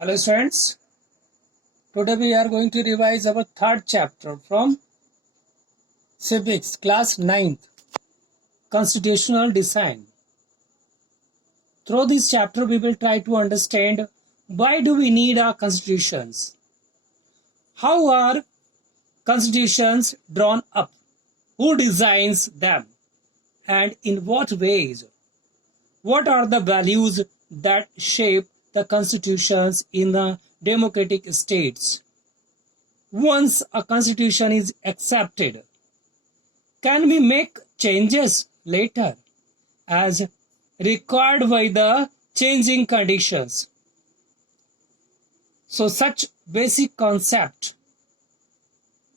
Hello students, today we are going to revise our third chapter from Civics, class 9th, Constitutional Design. Through this chapter we will try to understand why do we need our constitutions, how are constitutions drawn up, who designs them, and in what ways, what are the values that shape the constitutions in the democratic states. Once a constitution is accepted, can we make changes later as required by the changing conditions? So such basic concept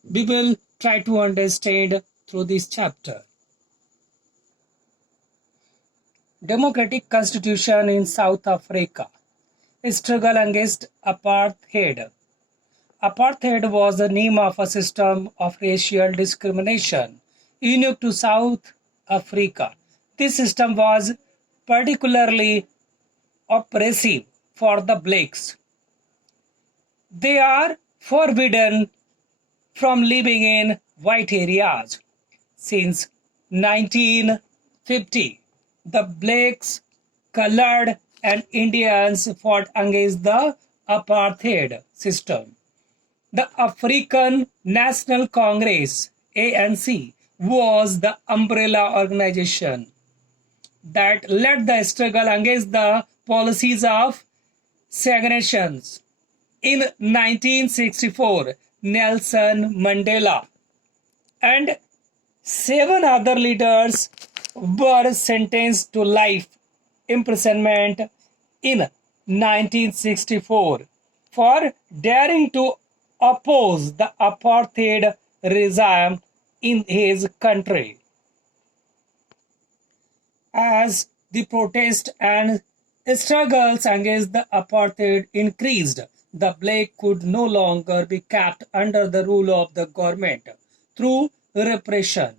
we will try to understand through this chapter. Democratic Constitution in South Africa. Struggle against apartheid. Apartheid was the name of a system of racial discrimination unique to South Africa. This system was particularly oppressive for the blacks. They are forbidden from living in white areas. Since 1950, the blacks, colored, and Indians fought against the apartheid system. The African National Congress (ANC) was the umbrella organization that led the struggle against the policies of segregation. In 1964, Nelson Mandela and 7 other leaders were sentenced to life imprisonment in 1964 for daring to oppose the apartheid regime in his country. As the protest and struggles against the apartheid increased, the black could no longer be kept under the rule of the government through repression.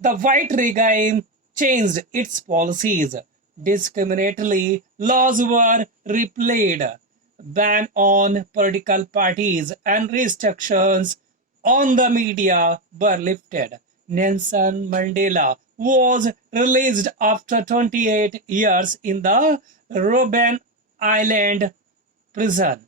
The white regime changed its policies. Discriminatory laws were repealed, ban on political parties and restrictions on the media were lifted. Nelson Mandela was released after 28 years in the Robben Island prison.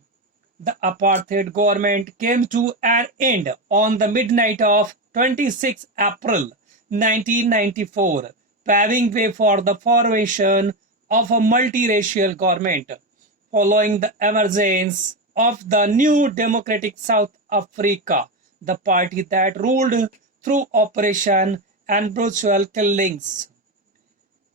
The apartheid government came to an end on the midnight of 26 April 1994, paving way for the formation of a multiracial government. Following the emergence of the new democratic South Africa, the party that ruled through oppression and brutal killings,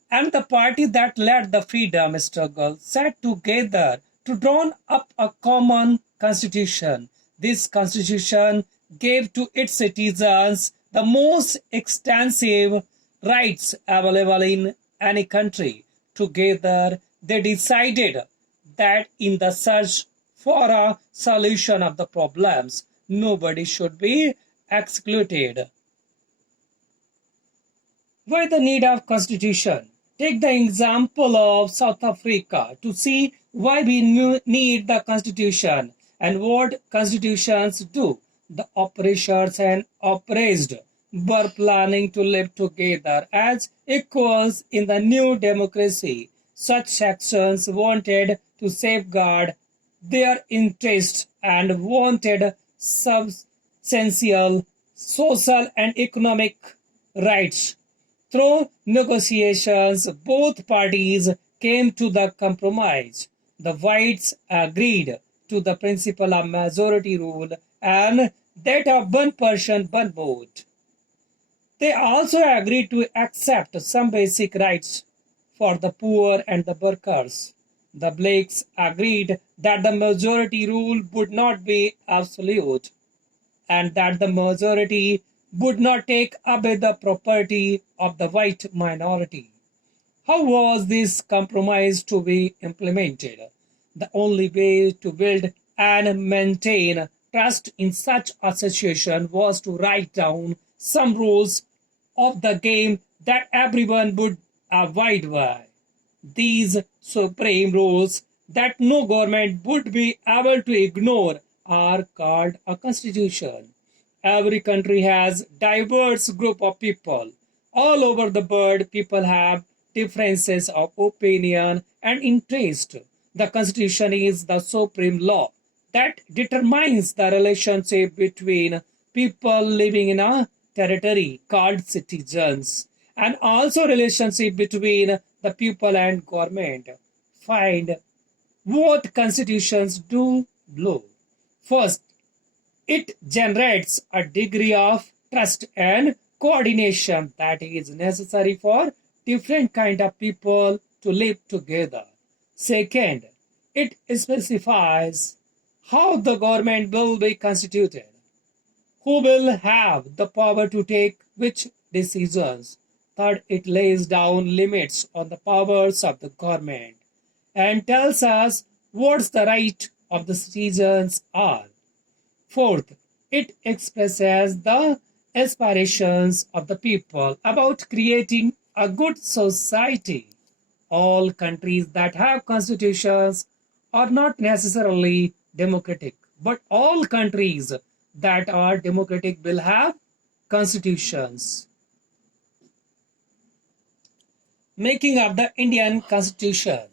and the party that led the freedom struggle sat together to draw up a common constitution. This constitution gave to its citizens the most extensive rights available in any country. Together, they decided that in the search for a solution of the problems, nobody should be excluded. Why the need of constitution? Take the example of South Africa to see why we need the constitution and what constitutions do. The oppressors and oppressed were planning to live together as equals in the new democracy. Such sections wanted to safeguard their interests and wanted substantial social and economic rights. Through negotiations, both parties came to the compromise. The whites agreed to the principle of majority rule and that of one person, one vote. They also agreed to accept some basic rights for the poor and the workers. The blacks agreed that the majority rule would not be absolute and that the majority would not take away the property of the white minority. How was this compromise to be implemented? The only way to build and maintain trust in such association was to write down some rules of the game that everyone would abide by. These supreme rules that no government would be able to ignore are called a constitution. Every country has diverse group of people. All over the world, people have differences of opinion and interest. The constitution is the supreme law that determines the relationship between people living in a territory called citizens and also relationship between the people and government. Find what constitutions do below. First, it generates a degree of trust and coordination that is necessary for different kind of people to live together. Second, it specifies how the government will be constituted, who will have the power to take which decisions. Third, it lays down limits on the powers of the government and tells us what the right of the citizens are. Fourth, it expresses the aspirations of the people about creating a good society. All countries that have constitutions are not necessarily democratic, but all countries that are democratic will have constitutions. Making of the Indian Constitution.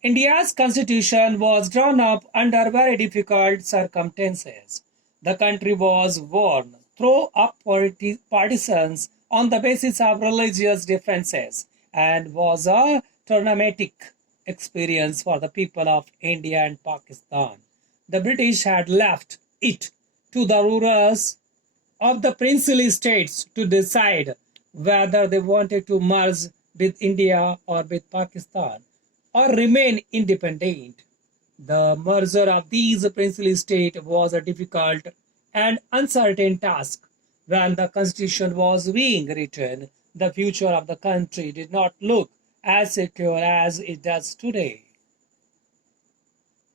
India's constitution was drawn up under very difficult circumstances. The country was won through up partisans on the basis of religious differences and was a traumatic experience for the people of India and Pakistan. The British had left it to the rulers of the princely states to decide whether they wanted to merge with India or with Pakistan or remain independent. The merger of these princely states was a difficult and uncertain task. When the constitution was being written, the future of the country did not look as secure as it does today.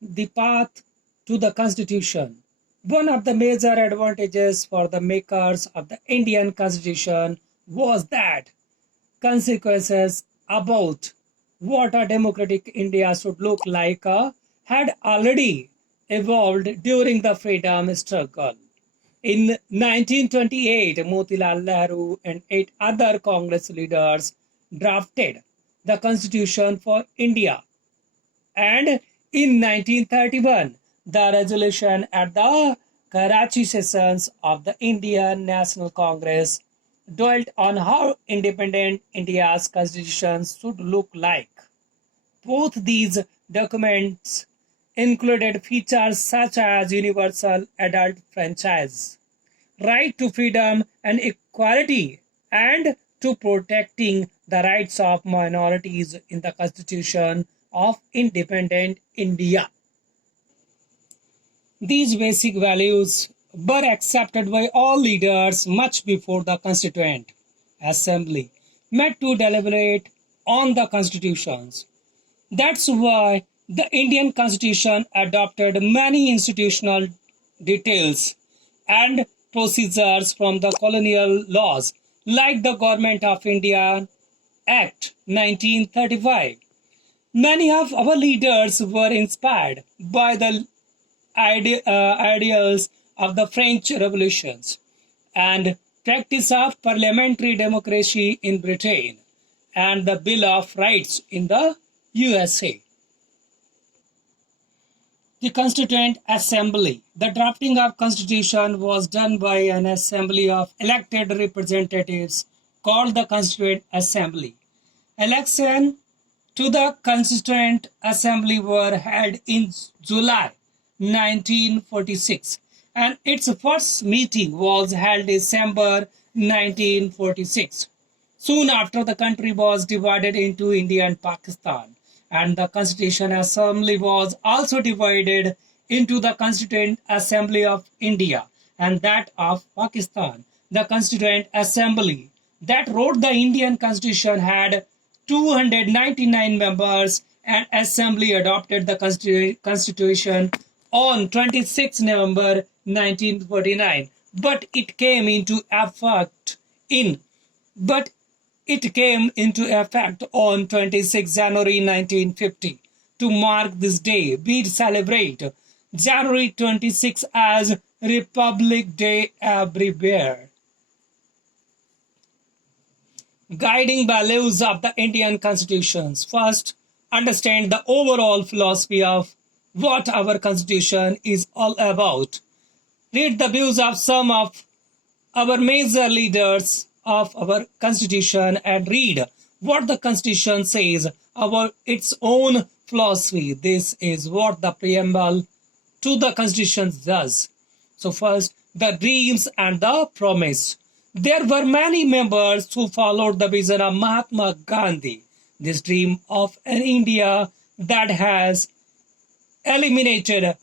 The path to the constitution. One of the major advantages for the makers of the Indian constitution was that consequences about what a democratic India should look like had already evolved during the freedom struggle. In 1928, Motilal Nehru and 8 other Congress leaders drafted the Constitution for India. And in 1931, the resolution at the Karachi sessions of the Indian National Congress dwelt on how independent India's constitution should look like. Both these documents included features such as universal adult franchise, right to freedom and equality, and to protecting the rights of minorities in the Constitution of Independent India. These basic values were accepted by all leaders much before the Constituent Assembly met to deliberate on the constitutions. That's why the Indian Constitution adopted many institutional details and procedures from the colonial laws, like the Government of India Act 1935. Many of our leaders were inspired by the ideals of the French revolutions and practice of parliamentary democracy in Britain and the Bill of Rights in the USA. The Constituent Assembly. The drafting of constitution was done by an assembly of elected representatives called the Constituent Assembly. Election to the Constituent Assembly were held in July 1946 and its first meeting was held December 1946. Soon after, the country was divided into India and Pakistan, and the Constituent Assembly was also divided into the Constituent Assembly of India and that of Pakistan. The Constituent Assembly that wrote the Indian Constitution had 299 members, and Assembly adopted the Constitution on 26 November 1949. But it came into effect on 26 January 1950 to mark this day, we celebrate January 26 as Republic Day everywhere. Guiding values of the Indian Constitutions. First, understand the overall philosophy of what our Constitution is all about. Read the views of some of our major leaders of our Constitution and read what the Constitution says about its own philosophy. This is what the preamble to the Constitution does. So first, the dreams and the promise. There were many members who followed the vision of Mahatma Gandhi. This dream of an India that has eliminated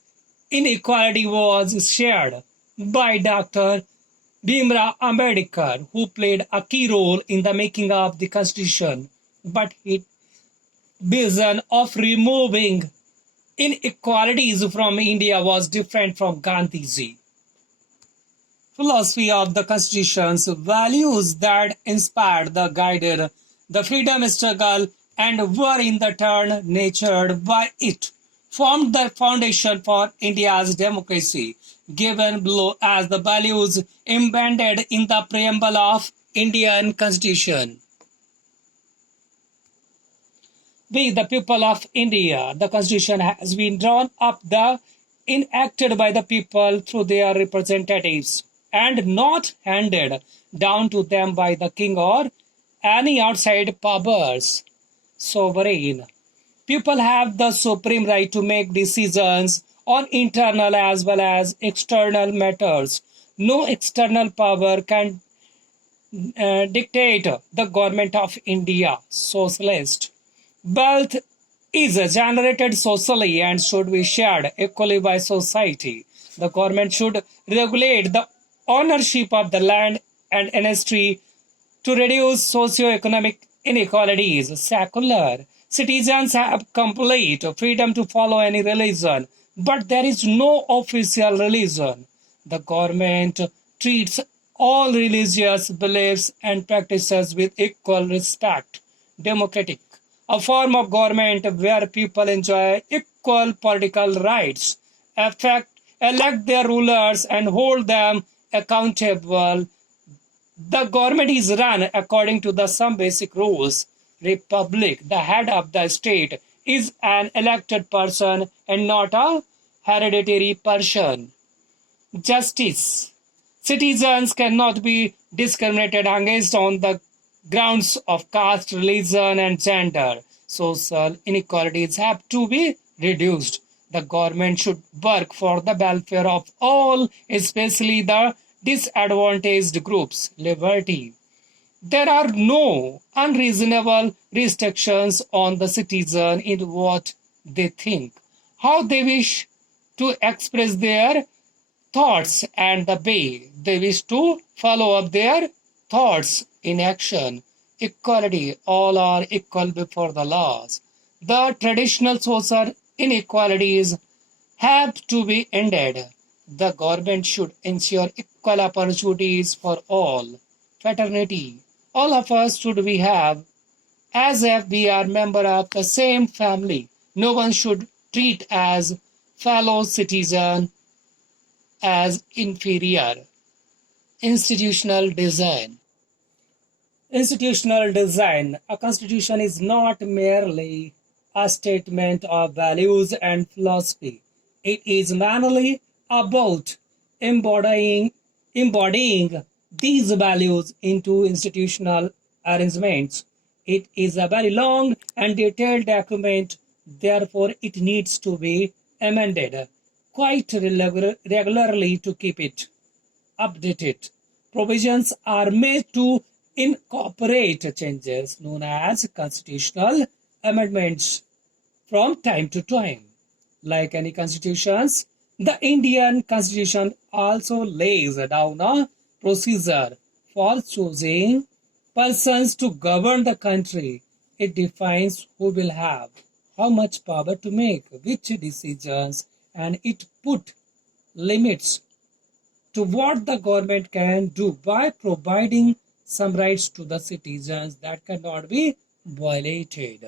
inequality was shared by Dr. Bhimrao Ambedkar, who played a key role in the making of the Constitution. But his vision of removing inequalities from India was different from Gandhiji. Philosophy of the Constitution's values that inspired the guided the freedom struggle and were in the turn nurtured by it formed the foundation for India's democracy, given below as the values embedded in the preamble of Indian Constitution. We, the people of India, the Constitution has been drawn up enacted by the people through their representatives and not handed down to them by the king or any outside powers. Sovereign. People have the supreme right to make decisions on internal as well as external matters. No external power can dictate the government of India. Socialist. Wealth is generated socially and should be shared equally by society. The government should regulate the ownership of the land and industry to reduce socio-economic inequalities. Secular. Citizens have complete freedom to follow any religion, but there is no official religion. The government treats all religious beliefs and practices with equal respect. Democratic. A form of government where people enjoy equal political rights, elect their rulers and hold them accountable. The government is run according to some basic rules. Republic, the head of the state, is an elected person and not a hereditary person. Justice. Citizens cannot be discriminated against on the grounds of caste, religion, and gender. Social inequalities have to be reduced. The government should work for the welfare of all, especially the disadvantaged groups. Liberty. There are no unreasonable restrictions on the citizen in what they think, how they wish to express their thoughts, and the way they wish to follow up their thoughts in action. Equality. All are equal before the laws. The traditional social inequalities have to be ended. The government should ensure equal opportunities for all. Fraternity. All of us should we have as if we are member of the same family. No one should treat as fellow citizen as inferior. Institutional design. Institutional design. A constitution is not merely a statement of values and philosophy. It is mainly about embodying these values into institutional arrangements. It is a very long and detailed document, therefore it needs to be amended quite regularly to keep it updated. Provisions are made to incorporate changes known as constitutional amendments from time to time. Like any constitutions, the Indian Constitution also lays down a procedure for choosing persons to govern the country. It defines who will have how much power to make which decisions, and it put limits to what the government can do by providing some rights to the citizens that cannot be violated.